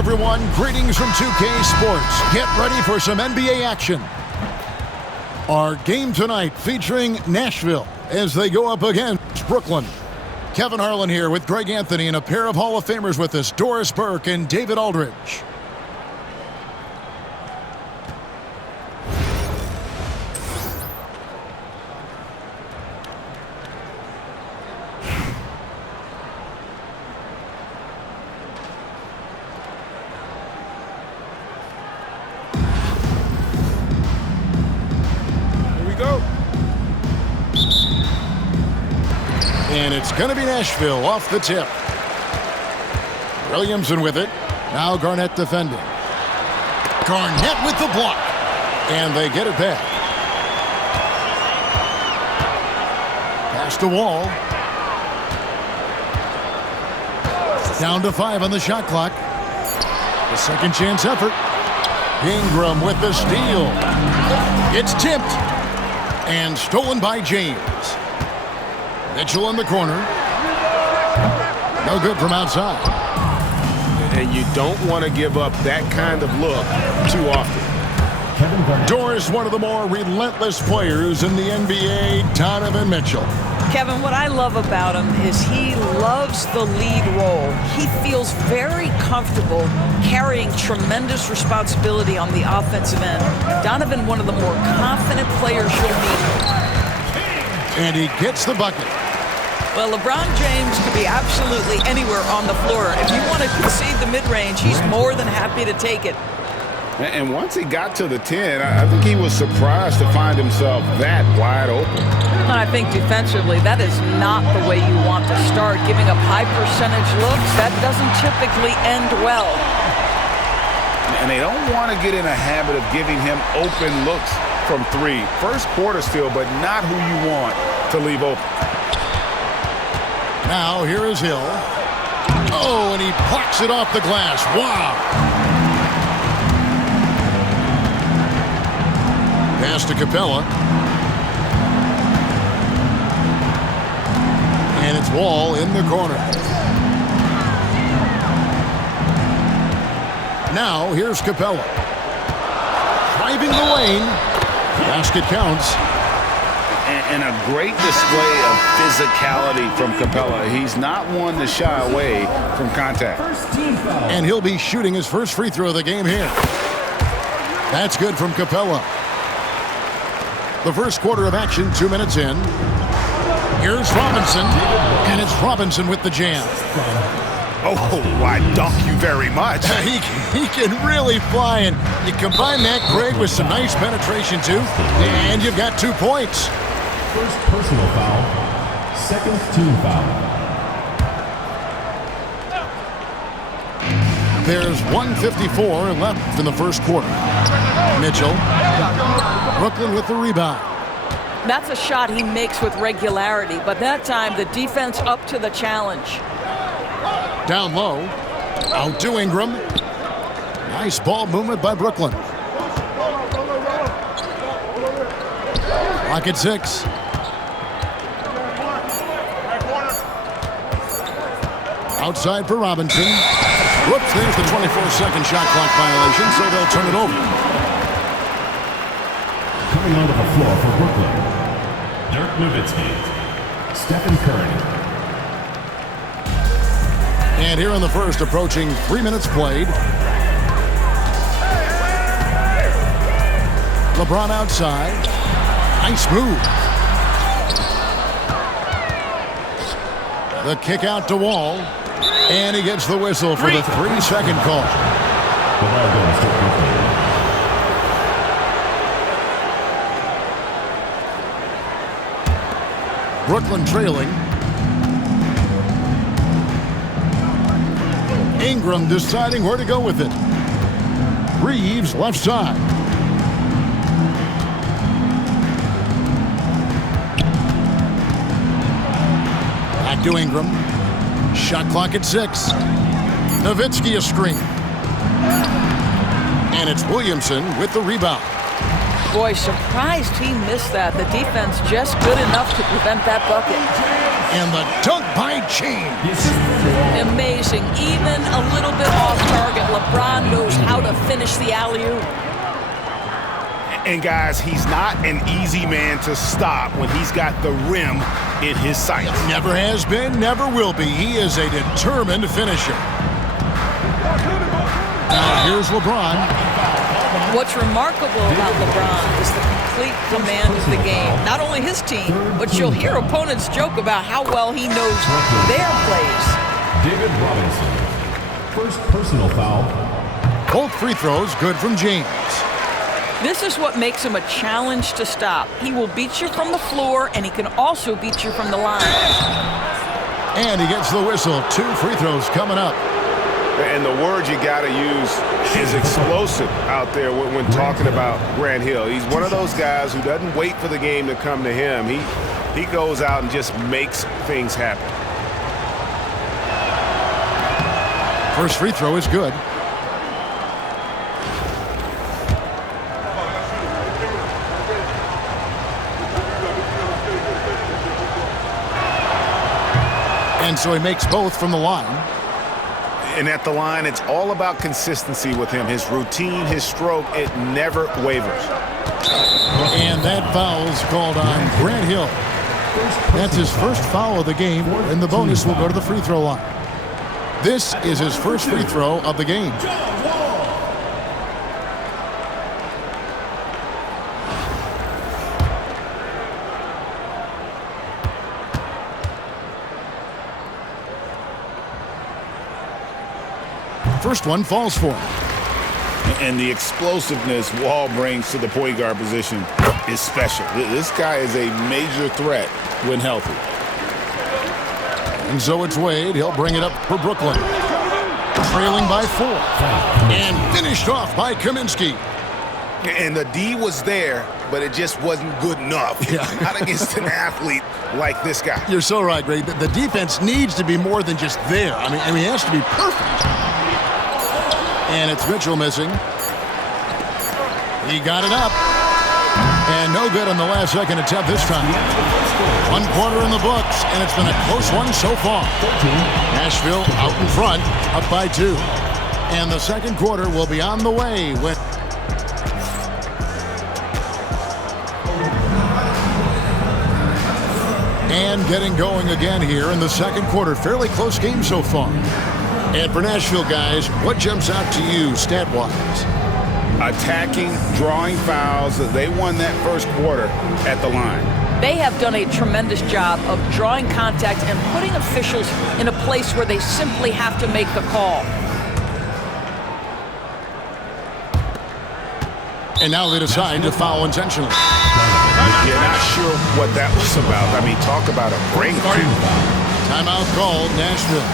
everyone, greetings from 2K Sports. Get ready for some NBA action. Our game tonight featuring Nashville as they go up against Brooklyn. Kevin Harlan here with Greg Anthony and a pair of Hall of Famers with us, Doris Burke and David Aldridge. And it's going to be Nashville off the tip. Williamson with it. Now Garnett defending. Garnett with the block. And they get it back. Pass to Wall. Down to 5 on the shot clock. The second chance effort. Ingram with the steal. It's tipped. And stolen by James. Mitchell in the corner. No good from outside. And you don't want to give up that kind of look too often. Doris, one of the more relentless players in the NBA, Donovan Mitchell. Kevin, what I love about him is he loves the lead role. He feels very comfortable carrying tremendous responsibility on the offensive end. Donovan, one of the more confident players you'll meet. And he gets the bucket. Well, LeBron James could be absolutely anywhere on the floor. If you want to concede the mid-range, he's more than happy to take it. And once he got to the 10, I think he was surprised to find himself that wide open. And I think defensively, that is not the way you want to start. Giving up high percentage looks, that doesn't typically end well. And they don't want to get in a habit of giving him open looks from 3. First quarter still, but not who you want to leave open. Now here is Hill. Oh, and he plucks it off the glass. Wow. Pass to Capella. And it's Wall in the corner. Now here's Capella. Driving the lane. Basket counts. And a great display of physicality from Capella. He's not one to shy away from contact. And he'll be shooting his first free throw of the game here. That's good from Capella. The first quarter of action, 2 minutes in. Here's Robinson. And it's Robinson with the jam. Oh, I dunk you very much. He can really fly. And you combine that, Greg, with some nice penetration, too. And you've got 2 points. First personal foul, second team foul. There's 1:54 left in the first quarter. Mitchell. Brooklyn with the rebound. That's a shot he makes with regularity, but that time the defense up to the challenge. Down low. Out to Ingram. Nice ball movement by Brooklyn. Clock at 6. Outside for Robinson. Whoops, there's the 24-second shot clock violation, so they'll turn it over. Coming onto the floor for Brooklyn, Dirk Nowitzki, Stephen Curry. And here in the first, approaching 3 minutes played. LeBron outside. Nice move. The kick out to Wall. And he gets the whistle for the 3-second call. The ball goes to Brooklyn. Brooklyn trailing. Ingram deciding where to go with it. Reeves left side. Back to Ingram. Shot clock at 6. Nowitzki a screen. And it's Williamson with the rebound. Boy, surprised he missed that. The defense just good enough to prevent that bucket. And the dunk by James. Amazing. Even a little bit off target, LeBron knows how to finish the alley-oop. And guys, he's not an easy man to stop when he's got the rim in his sights. Never has been, never will be. He is a determined finisher. Now here's LeBron. What's remarkable about LeBron is the complete command of the game. Not only his team, but you'll hear opponents joke about how well he knows their plays. David Robinson. First personal foul. Both free throws good from James. This is what makes him a challenge to stop. He will beat you from the floor, and he can also beat you from the line. And he gets the whistle. 2 free throws coming up. And the word you got to use is explosive out there when talking about Grant Hill. He's one of those guys who doesn't wait for the game to come to him. He goes out and just makes things happen. First free throw is good. And so he makes both from the line. And at the line, it's all about consistency with him. His routine, his stroke, it never wavers. And that foul's called on Grant Hill. That's his first foul of the game, and the bonus will go to the free throw line. This is his first free throw of the game. First one falls for him. And the explosiveness Wall brings to the point guard position is special. This guy is a major threat when healthy. And so it's Wade. He'll bring it up for Brooklyn. Trailing by 4. And finished off by Kaminsky. And the D was there, but it just wasn't good enough. Yeah. Not against an athlete like this guy. You're so right, Greg. The defense needs to be more than just there. I mean, he has to be perfect. And it's Mitchell missing. He got it up. And no good on the last second attempt this time. 1 quarter in the books, and it's been a close one so far. Nashville out in front, up by 2. And the second quarter will be on the way with... And getting going again here in the second quarter. Fairly close game so far. And for Nashville, guys, what jumps out to you stat-wise? Attacking, drawing fouls. They won that first quarter at the line. They have done a tremendous job of drawing contact and putting officials in a place where they simply have to make the call. And now they decide to foul intentionally. You're not sure what that was about. I mean, talk about a breakthrough. Timeout called, Nashville.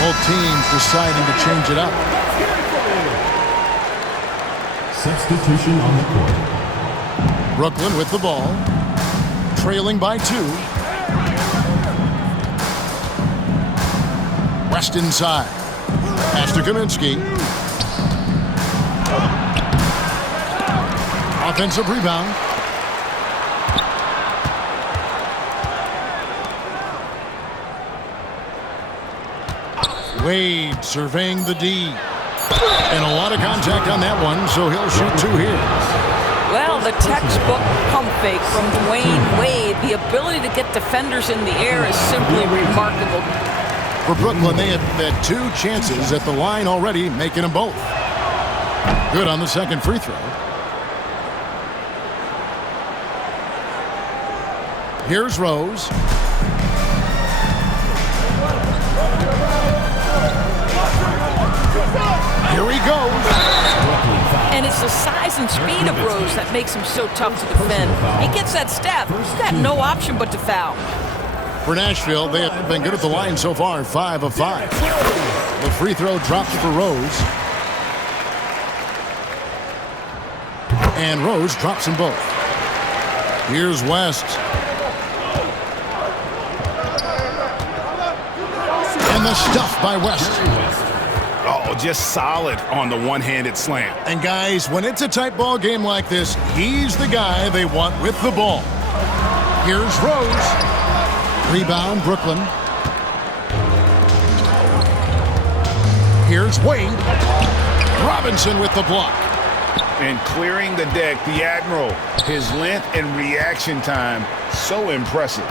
Both teams deciding to change it up. Substitution on the court. Brooklyn with the ball. Trailing by 2. West inside. Pass to Kaminsky. Offensive rebound. Wade surveying the D. And a lot of contact on that one, so he'll shoot 2 here. Well, the textbook pump fake from Dwayne Wade. The ability to get defenders in the air is simply remarkable. For Brooklyn, they have had 2 chances at the line already, making them both. Good on the second free throw. Here's Rose. Here he goes. And it's the size and speed of Rose that makes him so tough to defend. He gets that step. He's got no option but to foul. For Nashville, they have been good at the line so far, 5 of 5. The free throw drops for Rose. And Rose drops them both. Here's West. And the stuff by West. Oh, just solid on the one-handed slam. And guys, when it's a tight ball game like this, he's the guy they want with the ball. Here's Rose. Rebound, Brooklyn. Here's Wade. Robinson with the block. And clearing the deck, the Admiral. His length and reaction time, so impressive.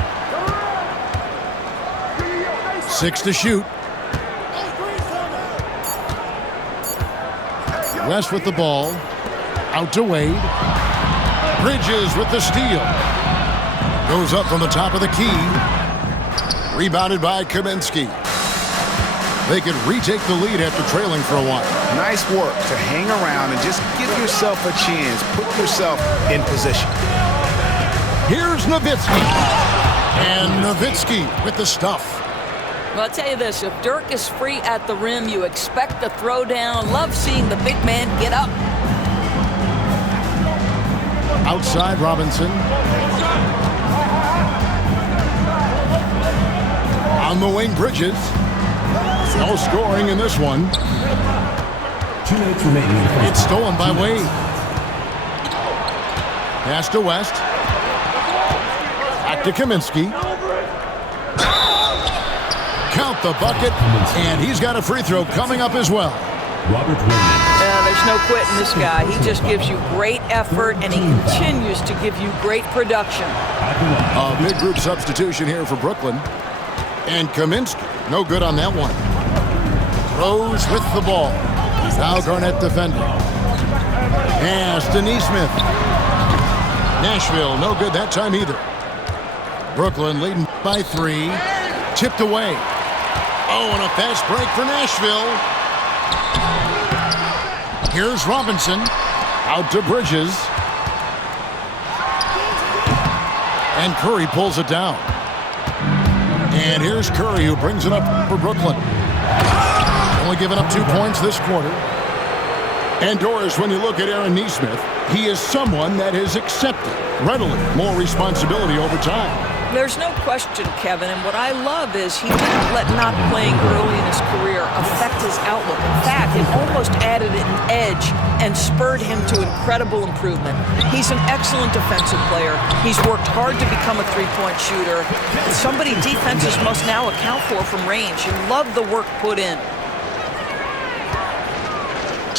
6 to shoot. West with the ball. Out to Wade. Bridges with the steal. Goes up from the top of the key. Rebounded by Kaminsky. They could retake the lead after trailing for a while. Nice work to hang around and just give yourself a chance. Put yourself in position. Here's Nowitzki. And Nowitzki with the stuff. Well, I'll tell you this, if Dirk is free at the rim, you expect the throwdown. Love seeing the big man get up. Outside Robinson. On the wing, Bridges. No scoring in this one. 2 minutes remaining in the first. It's stolen by Wade. Pass to West. Back to Kaminsky. Count the bucket, and he's got a free throw coming up as well. Robert Williams. There's no quitting this guy. He just gives you great effort, and he continues to give you great production. A big group substitution here for Brooklyn. And Kaminsky, no good on that one. Rose with the ball. Now Garnett defending. Pass to Nesmith. Nashville, no good that time either. Brooklyn leading by 3. Tipped away. Oh, and a fast break for Nashville. Here's Robinson. Out to Bridges. And Curry pulls it down. And here's Curry, who brings it up for Brooklyn. Only giving up 2 points this quarter. And Doris, when you look at Aaron Nesmith, he is someone that has accepted readily more responsibility over time. There's no question, Kevin, and what I love is he didn't let not playing early in his career affect his outlook. In fact, it almost added an edge and spurred him to incredible improvement. He's an excellent defensive player. He's worked hard to become a three-point shooter. It's somebody defenses must now account for from range, and love the work put in.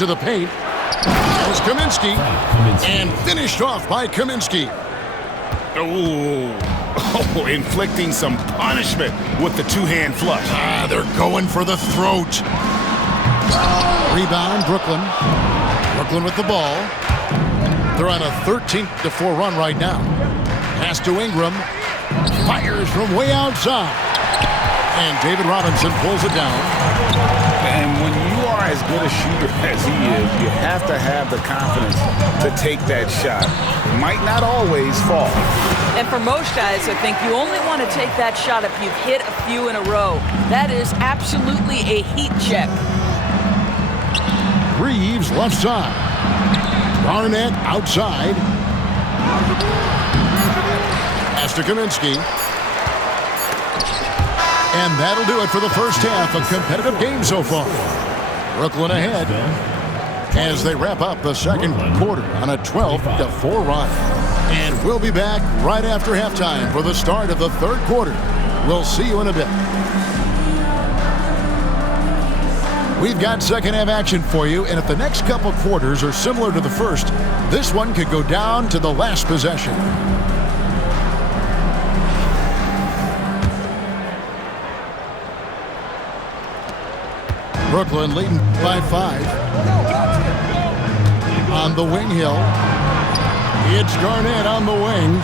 To the paint. There's Kaminsky. And finished off by Kaminsky. Oh, inflicting some punishment with the two-hand flush. They're going for the throat. Rebound, Brooklyn. Brooklyn with the ball. They're on a 13-4 run right now. Pass to Ingram. Fires from way outside. And David Robinson pulls it down. And when you are as good a shooter as he is, you have to have the confidence to take that shot. It might not always fall. And for most guys, I think you only want to take that shot if you've hit a few in a row. That is absolutely a heat check. Reeves left side. Garnett outside. Pass to Kaminsky. And that'll do it for the first half. A competitive game so far. Brooklyn ahead as they wrap up the second quarter on a 12-4 run. And we'll be back right after halftime for the start of the third quarter. We'll see you in a bit. We've got second half action for you, and if the next couple quarters are similar to the first, this one could go down to the last possession. Brooklyn leading by 5. On the wing, Hill. It's Garnett on the wing.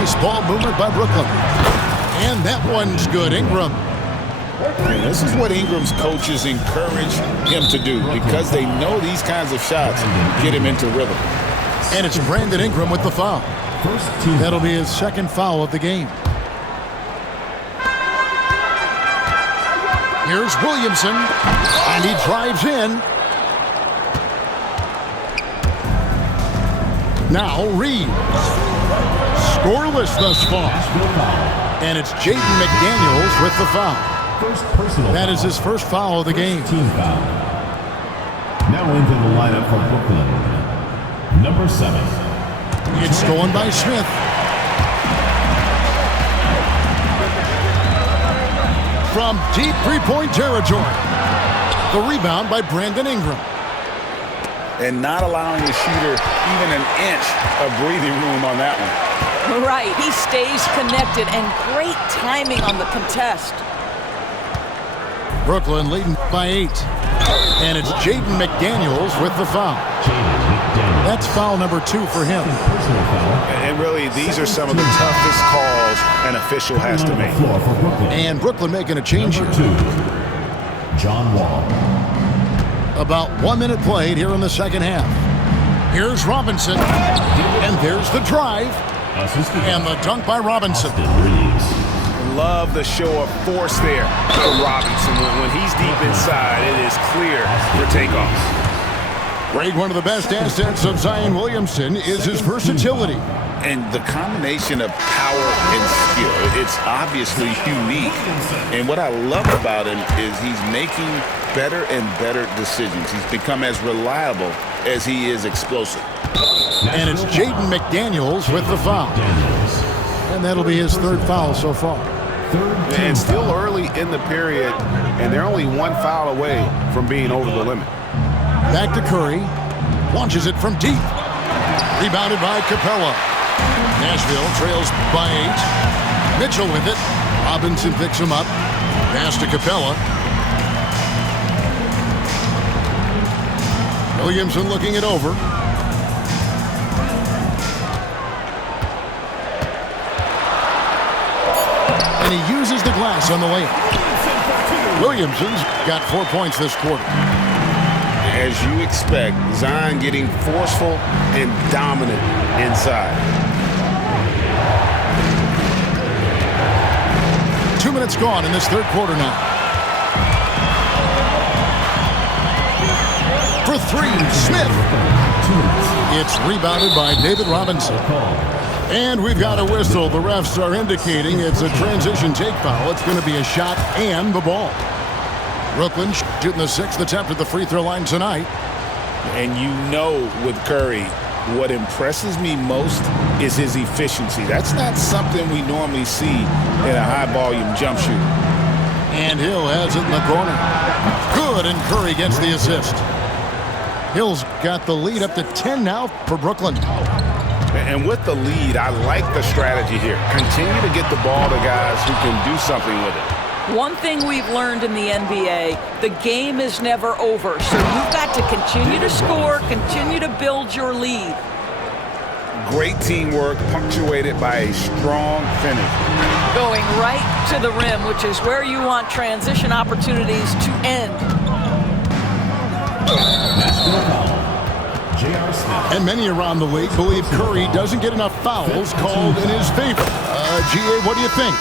Nice ball movement by Brooklyn. And that one's good. Ingram. And this is what Ingram's coaches encourage him to do because they know these kinds of shots get him into rhythm. And it's Brandon Ingram with the foul. That'll be his second foul of the game. Here's Williamson, and he drives in. Now Reed. Scoreless thus far. And it's Jaden McDaniels with the foul. That is his first foul of the game. Team foul. Now into the lineup for Brooklyn. Number 7. It's stolen by Smith. From deep three-point territory. The rebound by Brandon Ingram. And not allowing the shooter even an inch of breathing room on that one. Right, he stays connected, and great timing on the contest. Brooklyn leading by 8. And it's Jaden McDaniels with the foul. That's foul number 2 for him. And really, these are some of the toughest calls an official has to make. And Brooklyn making a change here. 2. John Wall. About 1 minute played here in the second half. Here's Robinson. And there's the drive. And the dunk by Robinson. Love the show of force there for Robinson. When he's deep inside, it is clear for takeoff. Greg, one of the best assets of Zion Williamson is his versatility. And the combination of power and skill, it's obviously unique. And what I love about him is he's making better and better decisions. He's become as reliable as he is explosive. And it's Jaden McDaniels with the foul. And that'll be his third foul so far. And still early in the period, and they're only 1 foul away from being over the limit. Back to Curry. Launches it from deep. Rebounded by Capella. Nashville trails by 8. Mitchell with it. Robinson picks him up. Pass to Capella. Williamson looking it over. And he uses the glass on the layup. Williamson's got 4 points this quarter. As you expect, Zion getting forceful and dominant inside. 2 minutes gone in this third quarter now. For 3, Smith. It's rebounded by David Robinson. And we've got a whistle. The refs are indicating it's a transition take foul. It's going to be a shot and the ball. Brooklyn shooting the 6th attempt at the free throw line tonight. And you know with Curry, what impresses me most is his efficiency. That's not something we normally see in a high-volume jump shooter. And Hill has it in the corner. Good, and Curry gets the assist. Hill's got the lead up to 10 now for Brooklyn. And with the lead, I like the strategy here. Continue to get the ball to guys who can do something with it. One thing we've learned in the NBA, the game is never over. So you've got to continue to score, continue to build your lead. Great teamwork punctuated by a strong finish. Going right to the rim, which is where you want transition opportunities to end. And many around the league believe Curry doesn't get enough fouls called in his favor. GA, what do you think?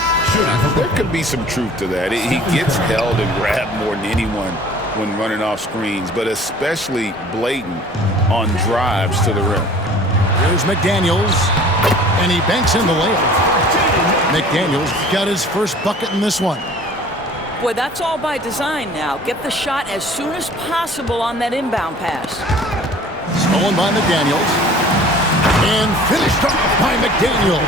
There could be some truth to that. He gets held and grabbed more than anyone when running off screens, but especially blatant on drives to the rim. Here's McDaniels, and he banks in the layup. McDaniels got his first bucket in this one. Boy, that's all by design now. Get the shot as soon as possible on that inbound pass. Stolen by McDaniels. And finished off by McDaniel.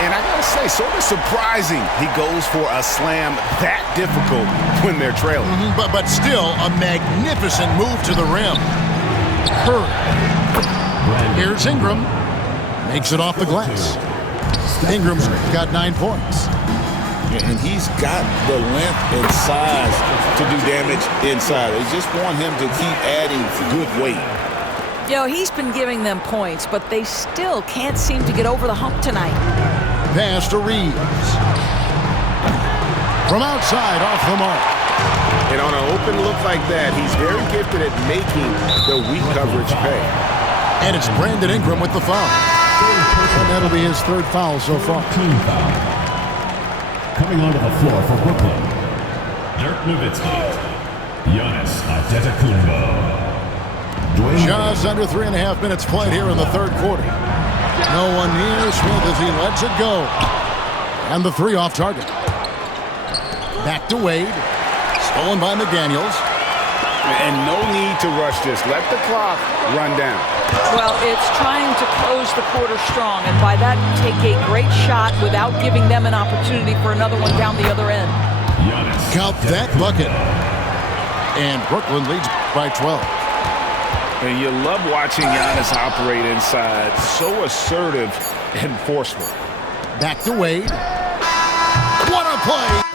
And I gotta say, sort of surprising he goes for a slam that difficult when they're trailing. But still a magnificent move to the rim. Curry. Here's Ingram. Makes it off the glass. Ingram's got 9 points. And he's got the length and size to do damage inside. They just want him to keep adding good weight. You know, he's been giving them points, but they still can't seem to get over the hump tonight. Pass to Reeves. From outside, off the mark. And on an open look like that, he's very gifted at making the weak coverage pay. And it's Brandon Ingram with the foul. And that'll be his third foul so far. Team foul. Coming onto the floor for Brooklyn. Dirk Nowitzki. Giannis Antetokounmpo. Dwayne Just under 3.5 minutes played here in the third quarter. No one near Smith as he lets it go. And the three off target. Back to Wade. Stolen by McDaniels. And no need to rush this. Let the clock run down. Well, it's trying to close the quarter strong, and by that, take a great shot without giving them an opportunity for another one down the other end. Giannis Count that bucket. And Brooklyn leads by 12. And you love watching Giannis operate inside. So assertive and forceful. Back to Wade. What a play!